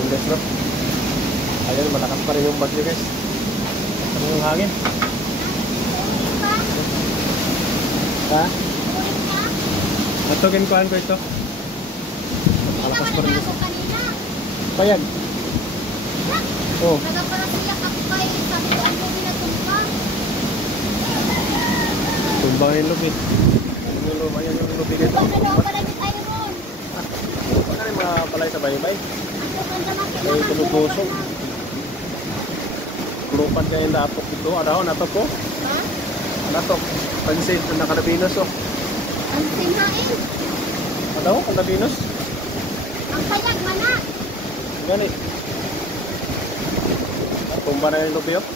Indes bro. Ayun, malakas pa rin yung bagyo guys. Ano yung hangin? Ha? Matugin ko ito. Malakas pa rin guys. Payag. Oh. Nagaparang siya kapay. Sabi ko, ano yung natumpang? Tumbang yung lubid. Ayan yung lubid ito. Ano pala yung iron? Baka rin mga palay sa baybay. May tulubusong. Lupan niya yung lapok ito. Ano, natok ko? Ha? Natok. Pansin, nakadabinos oh. Ang sinain. Ano, kadabinos? Ang kayag, mana. Ganit. Tumba na yung lubi oh.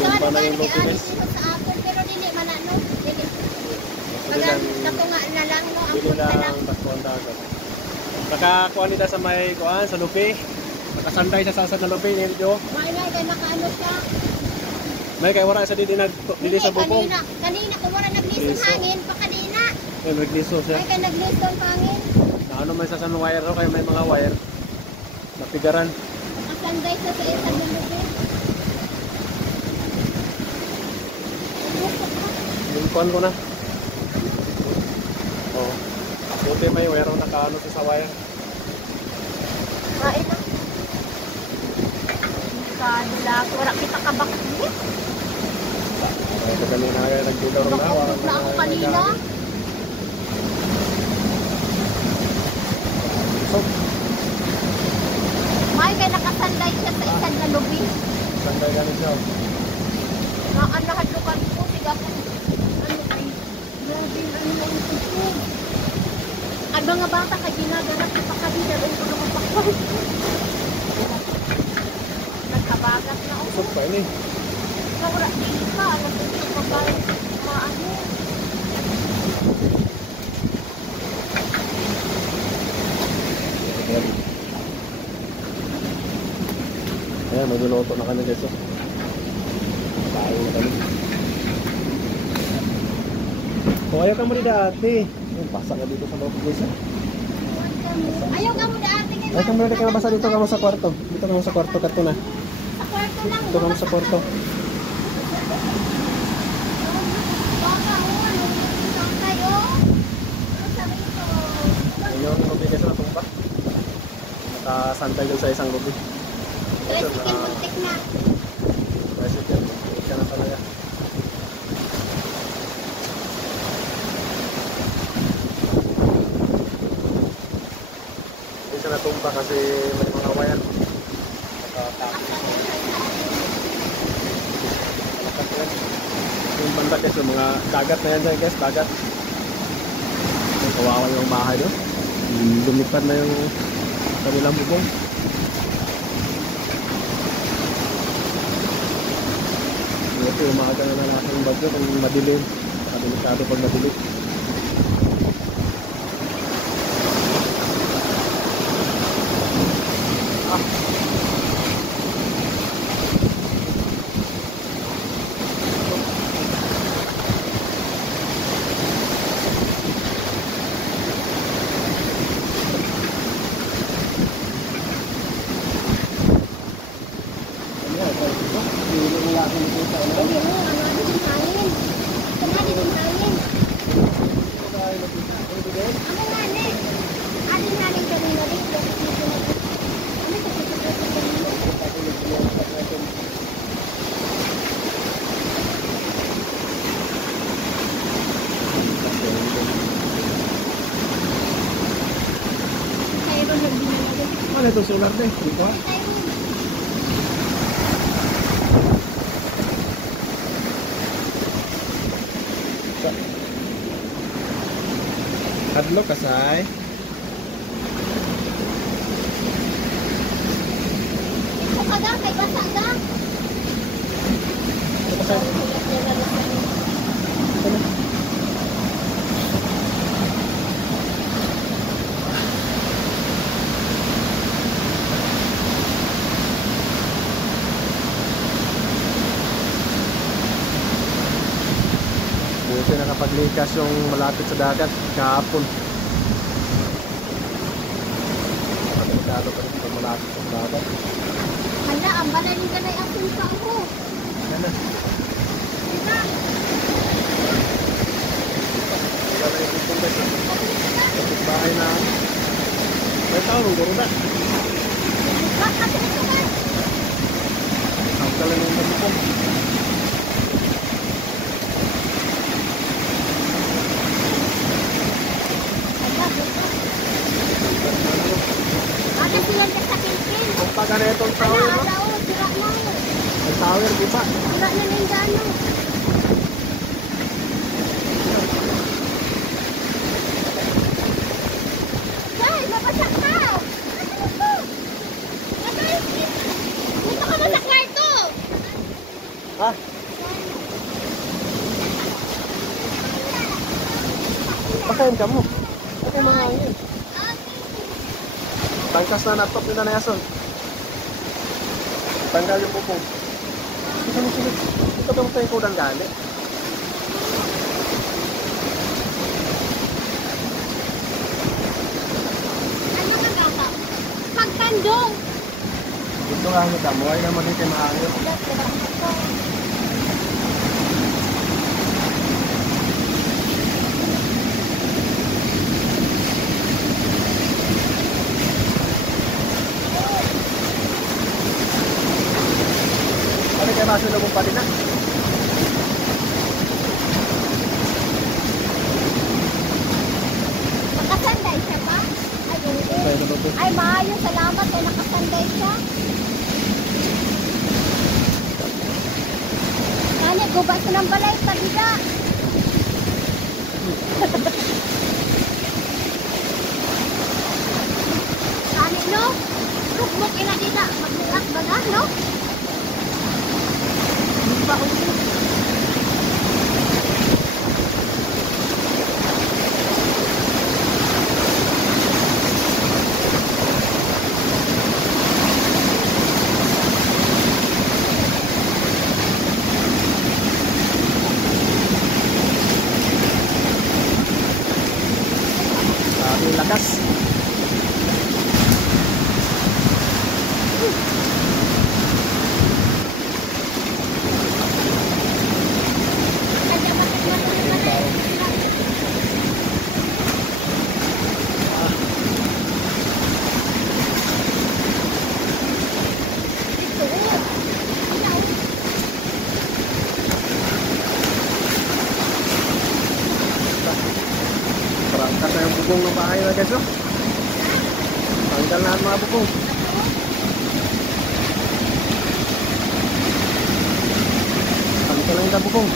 Tumba na yung lubi guys. Sa apple, pero dili man ano. Dili. Naku nga na lang, no? Ang Bili punta lang. lang takbuhan dagat. Nakakuha nila sa may kuhaan, sa lupi. Nakasanday sa sasad na lupi nito. May na, kaya nakaano siya. May kay wala sa dili sa bubong. Kanina, kung wala naglisong hangin, pa kanina. May nagliso siya. May kaya naglisong hangin. Ano may sa wire ro kay may mga wire. Napigaran. Nakasanday siya sa isang lubi. Yung kuhan ko na. Oh. Buti may wire nakaano sa wire. Kain na. Kadula, wala kita kabak. Ito kanina kaya nagdito rin na. Nakapot na ako kanina. So, May kaya nakasanday siya sa isang na lubi. sanday ganit siya. Naanahadlukan ko, siga po. Ano ay, grabe, ano lang ito. Ang mga bata ka ginaganap sa pakadina, rin ko naman pakwal. Nagkabagat na ako. Usap pa ini. Kawala, di ka, alam ko ito mabayad. Maano. Ayan, may niluto na kami guys. Tayo na kami. Kung ayaw ka mo rin dati. Ayun, pasa ka dito sa loob guys. Ayaw ka mo dati kay Ay, kamo rin ka basa dito ka mo sa kwarto. Dito ka mo sa kwarto ka na. Sa kwarto lang. Dito ka mo sa kwarto. Baka, ano lang kayo? Ano sabi ito? Ayun yung lobby guys na tumba. Nakasantay doon sa isang lobby. Tricycle, buntik na. Tricycle, buntik ka na talaga. Hindi siya natumba kasi may mga wire. Yung banda guys, yung mga dagat na yan dyan guys, dagat. Yung kawawa yung bahay doon. Lumipad na yung kanilang bubong. Ito, umaga na natin yung bagyo kung madilim. Delikado pag madilim. Hindi mo, ano din hangin. Kanali din hangin. Ano nga ni? Alin namin kanina rin. Ano sa kanina? Mayroon na binili. Ano ito solar din? Hindi ko ah. Hadlo kasay. Ito ka ga, kay basa ga. Buti nakapaglikas yung malapit sa dagat kahapon. delikado pa rin pag malapit sa dagat. Hala, ang balaling ka na yung punta ko. Yan na. Diba? Wala na yung bukong guys. Kapit bahay na. May tao, guro na. Bakit ito ba? Ang kalan yung bukong. Hala, dito. Ada sila sa kilkin. Kung pag ano itong Hala, tower, no? ala o, sira na. Ang tower, di ba? Sira na yung gano. Ay, mapasak ka. Ano ito? Ano ito? Punta ka na sa kwarto. Ha? Pakain ka mo. Pati mga hangin. Tangkas na natop nila na yason. Tanggal yung bukong. Ito mo sunod. Ito ba tayo kudang gali? Ano ka gata? Pagkandong. Ito nga ano mo. Ay naman dito yung mahangin. Alat, sira na ito. Ano kaya masunod pa rin na? Nakasanday siya ba? Ay, hindi. Kaya naman po. Ay, maayos. Salamat ay nakasanday siya. Kani, gubat ko ng balay. Pagida. Kani, no? Rukmok ina dita. Magmulat ba na, no? Hindi ba ulit? Sabi lakas. Kanya matignan ko yung balay. Ito, oh. Ilaw. Perangkat na yung bukong ng bahay na guys. Oh. Tanggal na ang mga bukong. Tanggal lang yung bukong.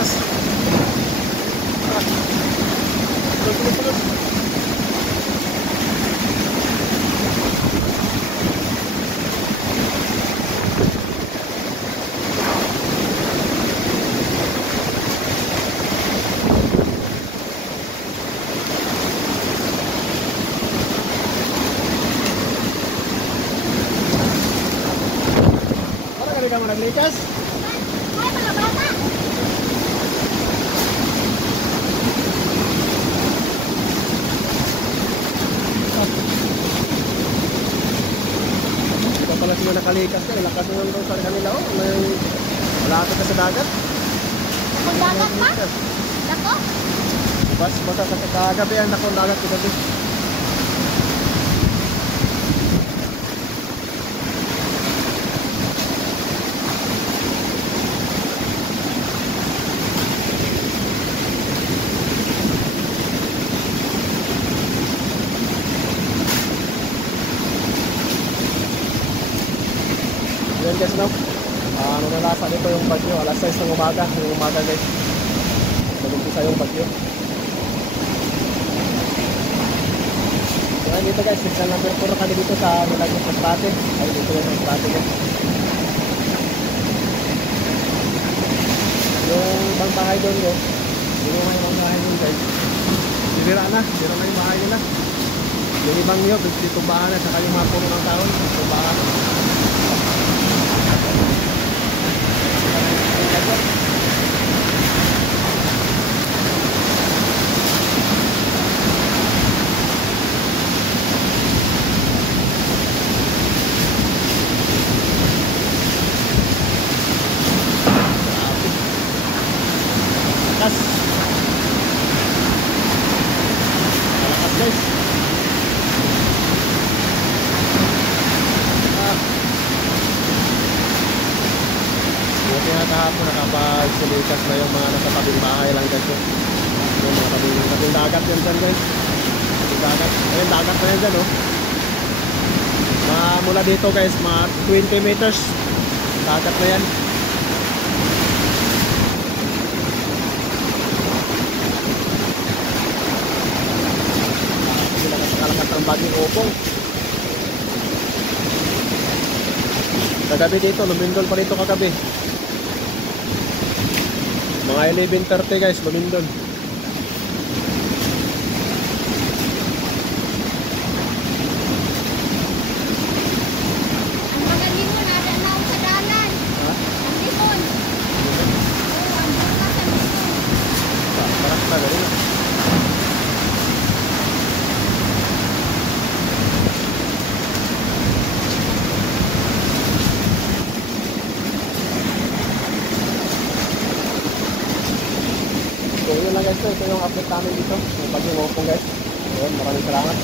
Lakas. Tulog. Para kali kamu naglikas? Ay, mga bata. Hindi pa pala sila nakalikas ka. Lakas na lang daw sa kanila. Oh. May malapit na sa dagat. Kung dagat pa? Dako? Basta sa kagabi ang nakong dagat ko gabi. Yan guys, no? Ano na nasa dito yung bagyo. Alas 6 ng umaga. Yung umaga guys. Nag-umpisa yung bagyo. Yan tayo dito guys, signal number 4 kami dito sa nilagyan sa spate. Ay dito yung spate guys. Yung ibang bahay doon ko, yung mga ibang bahay doon guys, sira na yung bahay nila. Yung ibang nyo, tubahan na, saka yung mga puno ng taon, tubahan na. Malakas. Malakas guys. Buti nga kahapon nakapag-sulitas na yung mga nasa tabing bahay lang guys. Yung mga tabing dagat yan dyan guys. Tabing dagat. Ayun, dagat na yan dyan oh. Mula dito guys, mga 20 meters. Dagat na yan. Nakakalakat ang baging opong. Kagabi dito, lumindol pa dito kagabi. Mga 11:30 guys, lumindol. Ang mga limon, ada na ako sa dalan. Ha? Ang limon. Oo, ang bunga sa limon. Parang na ganun. So yun lang guys, ito yung update namin dito. Yung bagong opong guys. Ayun, maraming salamat.